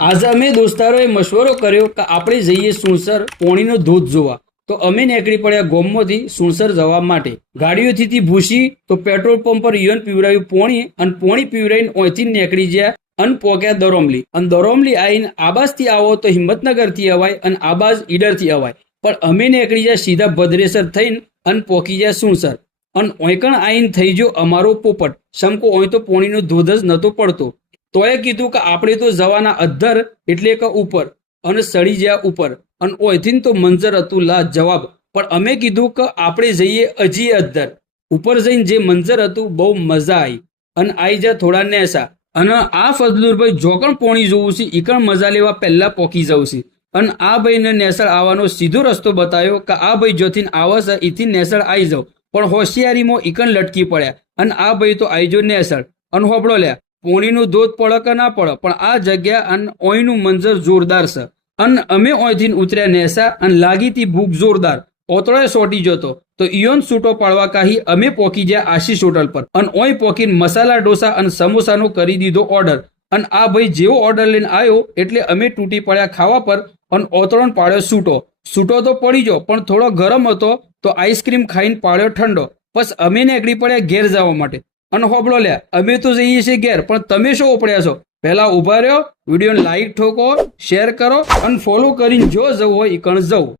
આજે અમે દોસ્તારોએ મશવરો કર્યો કે આપણે જઈએ સુણસર પોણીનો ધોધ જોવા. તો અમે નીકળી પડ્યા ગોમમાંથી સુણસર જવા માટે. ગાડીઓથી ભૂસી તો પેટ્રોલ પંપ પર ઈવન પીવરાયું પોણી અને પોણી પીવરાઈને ઓયથી નીકળી ગયા અને પહોંચ્યા દરોમલી. અને દરોમલી આવીને આબાસથી આવો તો હિંમતનગરથી અવાય અને આબાસ ઈડરથી અવાય. પણ અમે નીકળી ગયા સીધા ભદ્રેસર થઈને અને પહોંચી ગયા સુણસર. અને ઓયકણ આવીને થઈ ગયો અમારો પોપટ. સમકો ઓય તો પોણીનો ધોધ જ નહોતો પડતો. તોય કીધું કે આપણે તો જવાના અધ્ધર એટલે કે ઉપર અને સડી જ્યાં ઉપર અને ઓયથી તો મંજર હતું લા જવાબ. પણ અમે કીધું કે આપણે જઈએ હજી અધ્ધર. ઉપર જઈને જે મંજર હતું બહુ મજા આવી અને આઈ જા થોડા નેસા. અને આ ફજલુરભાઈ જોકણ પોણી જોવું છે ઈકણ મજા લેવા પહેલા પોકી જવું છે. અને આ ભાઈને નેસળ આવવાનો સીધો રસ્તો બતાવ્યો કે આ ભાઈ જોથી આવે છે એથી નેસળ આવી જાવ. પણ હોશિયારીમાં ઈકણ લટકી પડ્યા અને આ ભાઈ તો આવી જો નેસળ. અને હોબળો લ્યા પોણીનું ધોધ પડે કે ના પડે પણ આ જગ્યા અને ઓયનું મંજર જોરદાર છે. અને અમે ઓયથી ઉતર્યા નેસા અને લાગી તી ભૂખ જોરદાર. ઓતળોય સોટી જતો તો ઈયોન છૂટો પાડવા કાહી અમે પોકી ગયા આશીષ હોટલ પર અને ઓય પોકીને મસાલા ઢોસા અને સમોસાનો કરી દીધો ઓર્ડર. અને આ ભાઈ જેવો ઓર્ડર લઈને આવ્યો એટલે અમે તૂટી પડ્યા ખાવા પર અને ઓતળોને પાડ્યો છૂટો તો પડી ગયો પણ થોડો ગરમ હતો તો આઈસ્ક્રીમ ખાઈને પાડ્યો ઠંડો. બસ અમે નીકળી પડ્યા ઘેર જવા માટે. અને હોબળો લ્યા અમે તો જઈએ છીએ ઘેર પણ તમે શું ઉપડ્યા છો? પહેલા ઉભા રહ્યો, વિડીયોને લાઈક ઠોકો, શેર કરો અને ફોલો કરીને જો જવું હોય એ કણ જવું.